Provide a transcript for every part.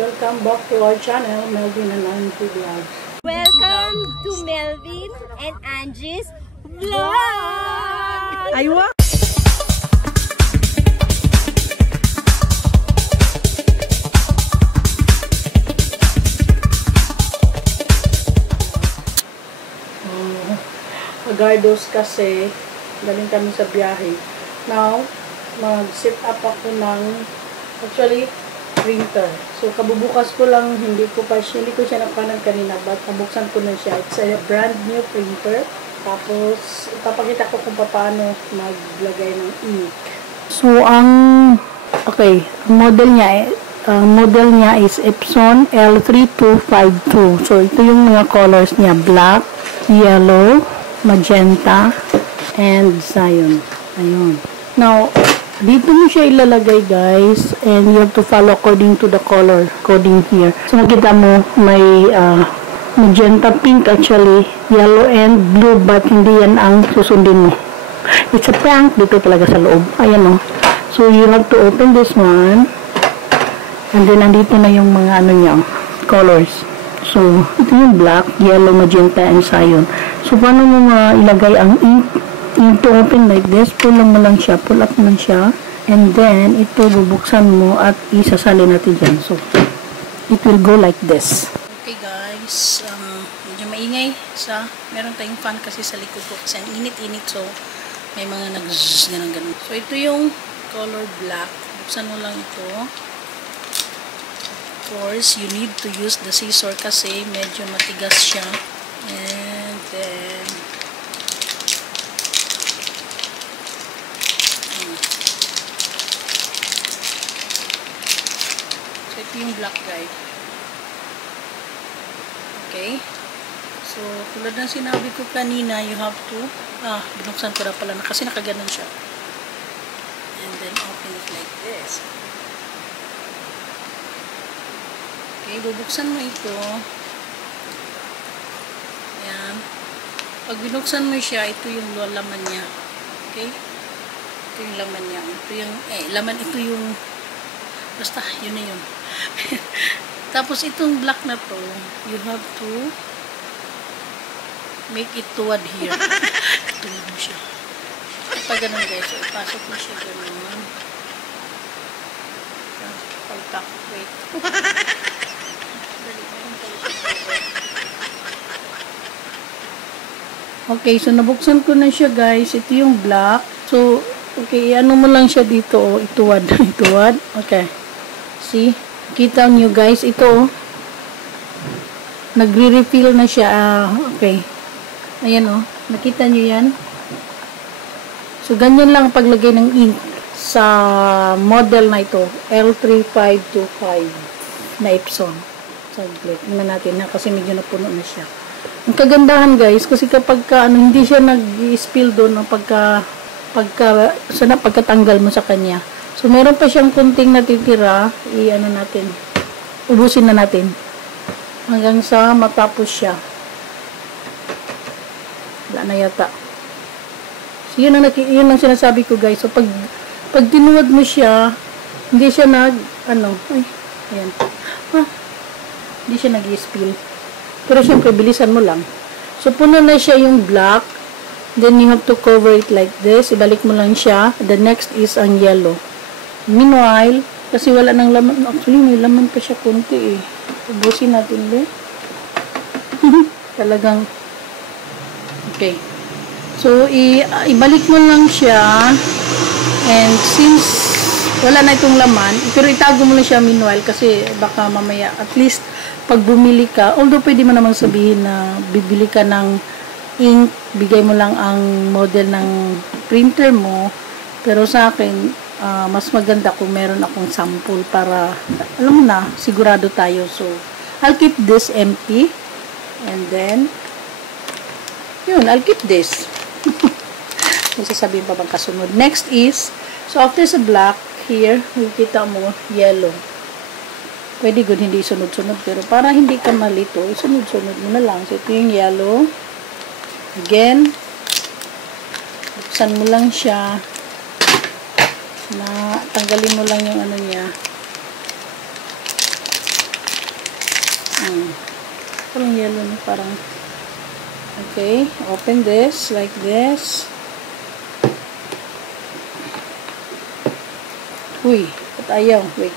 Welcome back to our channel, Melvin and Angie Vlogs. Welcome to Melvin and Angie's Vlog! Aywa! Agardos kasi galing kami sa biyahe. Now, mag-set up ako ng actually printer. So kabubukas ko lang, hindi ko siya nakanan kanina, but nabuksan ko na siya. It's a brand new printer. Tapos ipapakita ko kung paano maglagay ng ink. So ang model niya is Epson L3252. So ito yung mga colors niya, black, yellow, magenta, and cyan. Ayun. Now, dito mo siya ilalagay, guys, and you have to follow according to the color coding here. So, makita mo, may magenta pink actually, yellow and blue, but hindi yan ang susundin mo. It's a prank dito talaga sa loob. Ayan o. So, you have to open this one, and then nandito na yung mga ano niya, colors. So, ito yung black, yellow, magenta, and cyan. So, paano mo ilagay ang ink? You have to open like this, pull mo lang siya, pull up mo lang siya, and then ito bubuksan mo at isasali natin dyan. So, it will go like this. Okay guys, medyo maingay meron tayong fan kasi sa likod ko kasi ang init-init, so may mga ganun. So, ito yung color black. Buksan mo lang ito. Of course, you need to use the scissor kasi medyo matigas siya. And then, ito yung black guide. Okay. So, tulad ng sinabi ko kanina, you have to, binuksan ko na pala kasi nakaganon siya. And then, open it like this. Okay, bubuksan mo ito. Ayan. Pag binuksan mo siya, ito yung laman niya. Okay? Ito yung laman niya. Ito yung, ito yung, basta, yun na yun. Tapos itong black na to, you have to make it toward here. Tuwad mo siya. Kapag ganun guys, so ipasok mo siya ganun. Pagtak, wait. Okay, so nabuksan ko na siya guys. Ito yung black. So, okay, ano mo lang siya dito, ituwad. Ituwad. Okay. See? Kita nyo guys, ito nagre-refill na siya. Okay. Ayan o. Nakita nyo yan? So, ganyan lang paglagay ng ink sa model na ito. L3525 na Epson. Saglit. Tingnan natin na kasi medyo napuno na siya. Ang kagandahan guys, kasi kapag hindi siya nag-spill doon pagkatanggal mo sa kanya. So, meron pa siyang kunting natitira. Ubusin na natin. Hanggang sa matapos siya. Wala na yata. So, yun ang sinasabi ko guys. So, pag tinuwad mo siya, hindi siya ayan. Hindi siya nag-i-spill. Pero syempre, bilisan mo lang. So, puno na siya yung black. Then, you have to cover it like this. Ibalik mo lang siya. The next is ang yellow. Meanwhile, kasi wala nang laman. Actually, may laman pa siya konti eh. Ubusin natin din. Talagang, okay. So, ibalik mo lang siya. And since wala na itong laman, pero itago mo lang siya meanwhile kasi baka mamaya, at least, pag bumili ka, although pwede mo namang sabihin na bibili ka ng ink, bigay mo lang ang model ng printer mo, pero sa akin, mas maganda kung meron akong sample para, alam mo na, sigurado tayo. So, I'll keep this empty. And then, yun, I'll keep this. May sasabihin pa bang kasunod. Next is, so after sa black, here, makikita mo, yellow. Pwede good, hindi sunod-sunod. Pero para hindi ka malito, isunod-sunod mo na lang. So, ito yung yellow. Again, buksan mo lang siya. Na tanggalin mo lang yung ano niya. Parang yellow na parang. Okay, open this like this. Uy, ba't ayaw? Wait.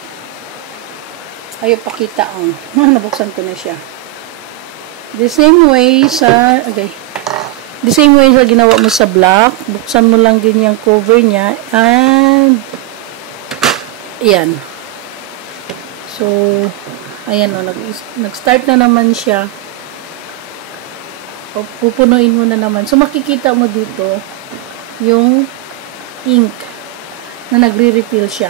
Ayaw pakita. Nabuksan ko na siya. The same way sa, okay. The same way sa ginawa mo sa black. Buksan mo lang din yung cover niya. And, ayan. So, ayan o, nag-start na naman siya. O, pupunuin mo na naman. So, makikita mo dito yung ink na nagre-refill siya.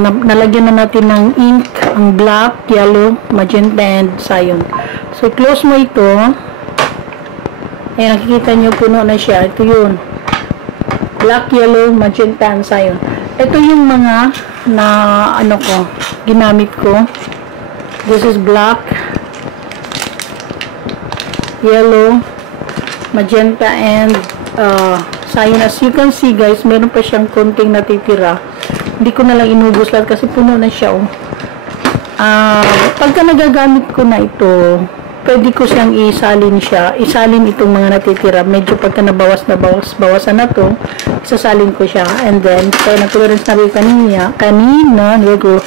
Nalagyan na natin ng ink, ang black, yellow, magenta, and cyan. So, close mo ito. Ayan, nakikita nyo, puno na siya. Ito yun. Black, yellow, magenta, and cyan. Ito yung mga na, ginamit ko. This is black, yellow, magenta, and cyan. As you can see, guys, meron pa siyang konting natitira. Hindi ko na lang inubos lahat kasi puno na siya. Pagka nagagamit ko na ito, pwede ko siyang isalin itong mga natitira. Medyo pagka bawasan na to, isasalin ko siya. And then, kaya natulad din sinabi ko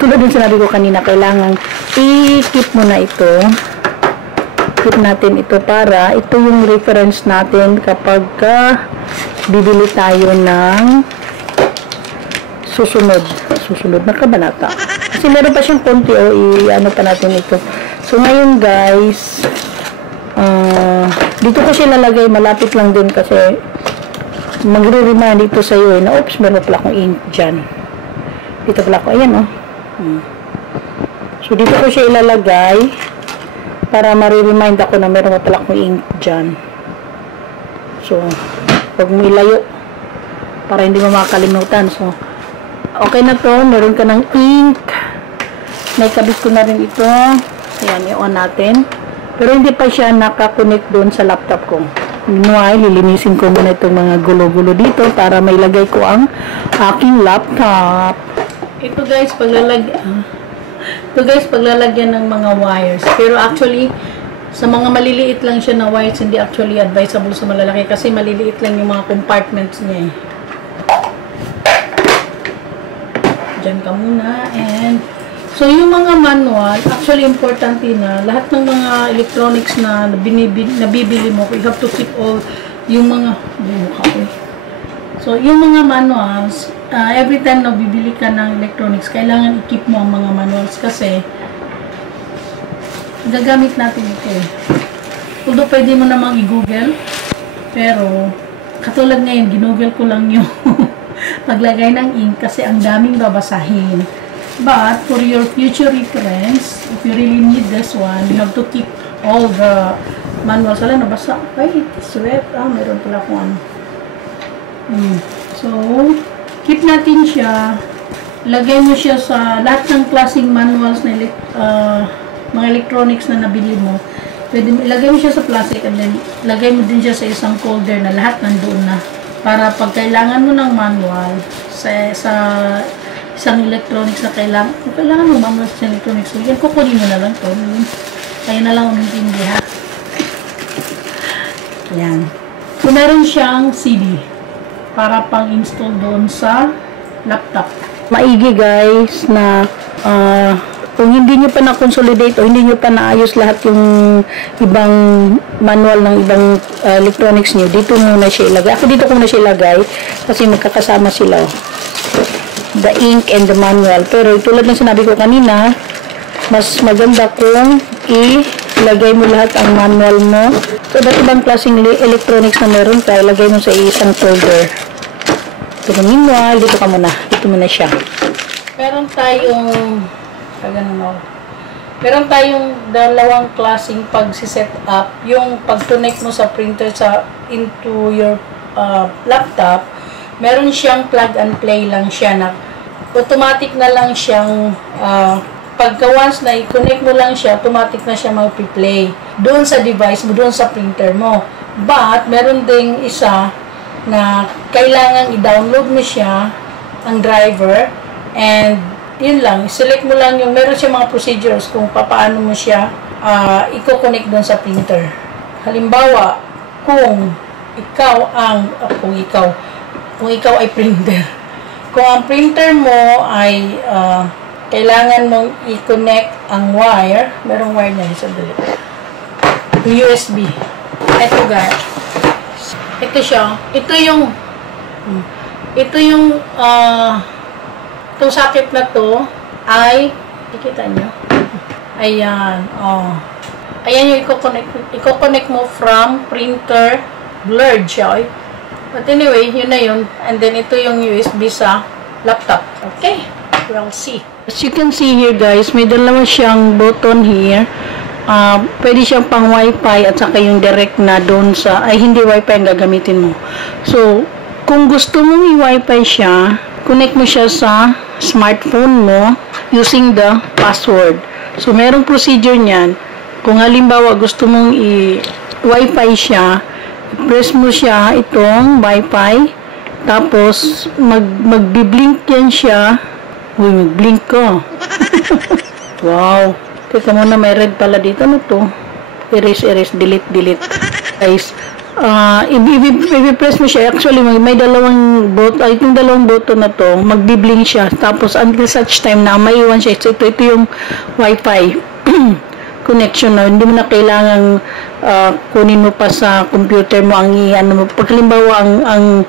tulad din sinabi ko kanina, kailangan i-keep mo na ito. Keep natin ito para ito yung reference natin kapag bibili tayo ng susunod na kabanata. Kasi meron pa siyang konti i-ano pa natin ito. So, ngayon guys, dito ko siya lalagay, malapit lang din kasi magre-remind dito sa iyo na, oops, meron pala akong ink dyan. Dito pala ako, ayan So, dito ko siya ilalagay para ma-remind ako na meron pala akong ink dyan. So, huwag mo ilayo para hindi mo makakalimutan. So, okay na to, meron ka ng ink. May kabit ko na rin ito. Ayan, i-on natin. Pero hindi pa siya nakakonect doon sa laptop ko. Meanwhile, lilinisin ko muna itong mga gulo-gulo dito para mailagay ko ang aking laptop. Ito guys, paglalagyan ng mga wires. Pero actually, sa mga maliliit lang siya na wires, hindi actually advisable sa malalaki kasi maliliit lang yung mga compartments niya eh. Diyan ka muna. And so yung mga manual, actually importante na lahat ng mga electronics na nabibili mo, you have to keep all yung mga so yung mga manuals, every time na bibili ka ng electronics, kailangan i-keep mo ang mga manuals kasi gagamit natin ito eh. Although pwede mo namang i-google, pero katulad ngayon, ginoogle ko lang yung paglagay ng ink kasi ang daming babasahin. But, for your future reference, if you really need this one, you have to keep all the manuals. Wala, nabasa. Ay, it's wet. Meron pala akong So, keep natin siya. Lagay mo siya sa lahat ng klaseng manuals na mga electronics na nabili mo. Pwede mo, ilagay mo siya sa plastic and then lagay mo din siya sa isang folder na lahat nandoon na. Para pag kailangan mo ng manual sa isang electronics na kailangan mo manual sa electronics, so yan, kukunin mo na lang to. Kaya na lang umintindi ha. Yan. So, meron siyang CD para pang-install doon sa laptop. Maigi guys na kung hindi nyo pa na-consolidate o hindi nyo pa naayos lahat yung ibang manual ng ibang electronics nyo, dito muna siya ilagay. Ako dito ko muna siya ilagay kasi magkakasama sila. The ink and the manual. Pero tulad ng sinabi ko kanina, mas maganda kung ilagay mo lahat ang manual mo. So, iba't ibang klaseng electronics na meron ka, ilagay mo sa isang folder. Pero meanwhile, dito ka muna. Dito muna siya. Meron tayong dalawang klaseng pag-set up. Yung pag-connect mo sa printer into your laptop meron siyang plug and play lang siya na automatic na lang siyang pagka once na i-connect mo lang siya, automatic na siya mag-play doon sa device mo, doon sa printer mo. But, meron ding isa na kailangan i-download mo siya, ang driver, and yun lang, select mo lang yung, meron siya mga procedures kung paano mo siya i-connect doon sa printer. Halimbawa, kung ikaw ay printer. Kung ang printer mo ay kailangan mong i-connect ang wire, merong wire na sandali. USB. Ito guys. Ito siya. Itong socket na to ay ikita nyo. Ayan. Ayan yung i-connect mo from printer. Blurred siya. But anyway, yun na yun. And then ito yung USB sa laptop. Okay? We'll see. As you can see here guys, may dalawa siyang button here. Pwede siyang pang wifi at saka yung direct na doon sa, ay hindi wifi ang gagamitin mo. So, kung gusto mong i-wifi siya, connect mo siya sa smartphone mo using the password. So, merong procedure niyan. Kung halimbawa gusto mong i-wifi siya, press mo siya itong wifi, tapos magbi-blink yan siya. Uy, mag-blink ko. Wow. Teka muna, may red pala dito. Ano to? Erase, delete. Guys, i-press mo siya. Actually, may dalawang button. Itong dalawang button na to, magbi-blink siya. Tapos, until such time na maiwan siya. So, ito yung wifi connection na. Hindi mo na kailangang kunin mo pa sa computer mo pag halimbawa ang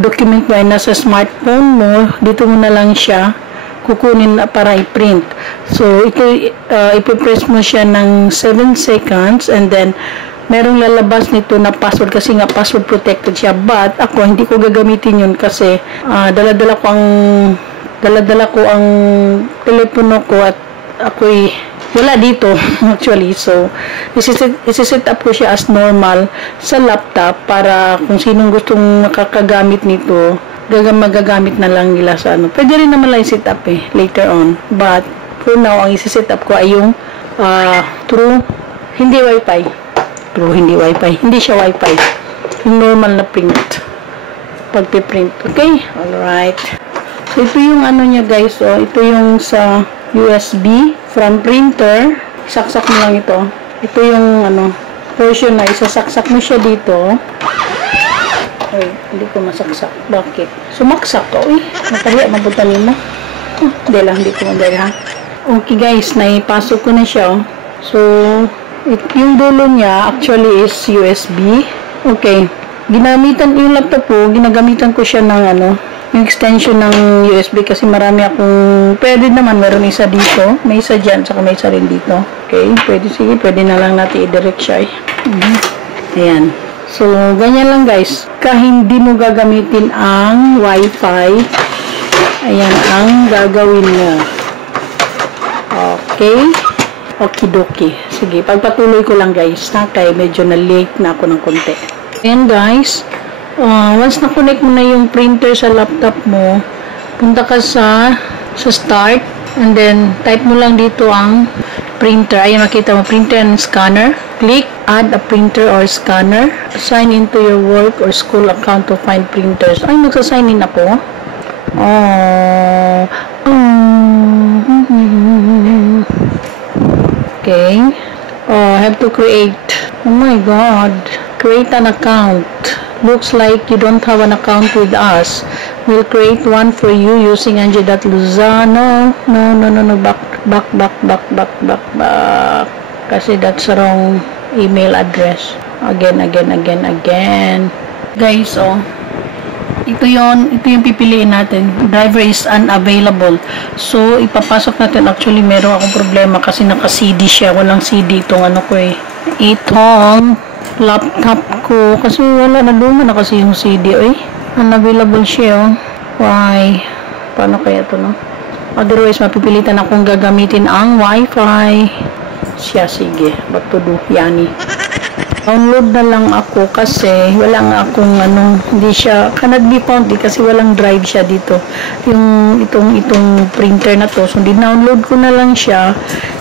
document mo ay nasa smartphone mo, dito mo na lang siya kukunin para i-print. So, ito, ipipress mo siya ng 7 seconds and then, merong lalabas nito na password kasi nga password protected siya. But, ako, hindi ko gagamitin yun kasi dala-dala ko ang telepono ko at ako'y wala dito actually. So, isi-set up ko siya as normal sa laptop para kung sinong gustong makakagamit nito, magagamit na lang nila sa ano. Pwede rin naman lang i-set up later on. But, for now, ang isi-set up ko ay yung through hindi wifi. Hindi siya wifi. Yung normal na print. Pagpiprint. Okay? Alright. So, ito yung ano niya guys. So, ito yung sa USB from printer. Saksak mo lang ito. Ito yung ano, portion na isasaksak mo siya dito. Ay, hindi ko masaksak. Bakit? Sumaksak ko. Uy, makahiya, mabutan mo. Hindi lang, hindi ko mandali ha. Okay guys, naipasok ko na siya. So, yung dulo niya actually is USB. Okay. Yung laptop ko, ginagamitan ko siya ng ano, yung extension ng USB kasi marami akong, pwede naman, meron isa dito. May isa dyan, saka may isa rin dito. Okay, pwede na lang natin i-direct siya Ayan. So, ganyan lang guys. Hindi mo gagamitin ang Wi-Fi, ayan ang gagawin mo. Okay? Okidoki. Sige, pagpatuloy ko lang guys. Kaya medyo na-late na ako ng konti. Ayan guys. Once na-connect mo na yung printer sa laptop mo, punta ka sa start. And then, type mo lang dito ang printer. Ayan, makita mo, printer and scanner. Click, add a printer or scanner. Sign into your work or school account to find printers. Ay, magsasign in ako. Okay. Have to create. Oh my God. Create an account. Looks like you don't have an account with us. We'll create one for you using Angie.Luzano. No. Back. Kasi that's wrong email address. Again. Guys, ito yung pipiliin natin. Driver is unavailable. So, ipapasok natin. Actually, meron akong problema kasi naka-CD siya. Walang CD itong ano ko Itong laptop ko. Kasi wala na luma na kasi yung CD. Unavailable siya. Why? Paano kaya ito, no? Otherwise, mapipilitan akong gagamitin ang Wi-Fi. Siya, sige. Ba't to do? Yani. Download na lang ako kasi wala nga akong hindi siya cannot be found kasi walang drive siya dito. Itong printer na to. So download ko na lang siya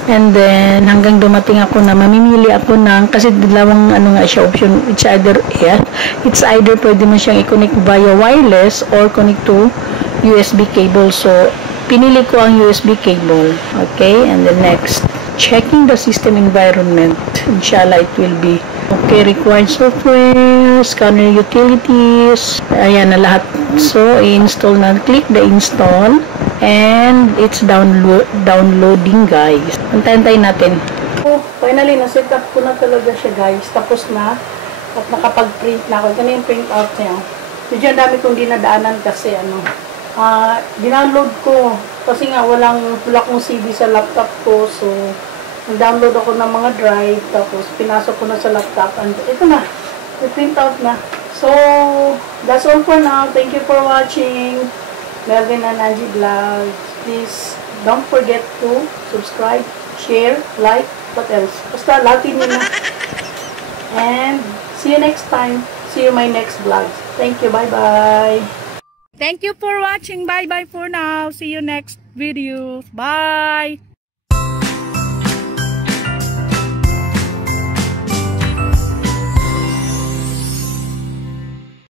and then hanggang dumating ako na mamimili ako ng kasi dalawang nga siya option. It's either pwede mo siyang i-connect via wireless or connect to USB cable. So pinili ko ang USB cable. Okay, and then next, checking the system environment. Inshallah, it will be okay. Required software, scanner utilities, ayan na lahat. So, i-install na. Click the install and it's downloading, guys. Antayin natin. Oh, finally, na-set up ko na talaga siya, guys. Tapos na at nakapag-print na ako. Ito na yung print out niya. Medyo ang dami kong dinadaanan kasi dinownload ko kasi nga wala akong CD sa laptop ko, so nag-download ako ng mga drive tapos pinasok ko na sa laptop and ito na, i-print out na. So that's all for now. Thank you for watching Melvin and Angie Vlogs. Please don't forget to subscribe, share, like, what else, basta latin nyo na. And see you next time. See you my next vlog. Thank you. Bye bye. Thank you for watching. Bye bye for now. See you next video. Bye.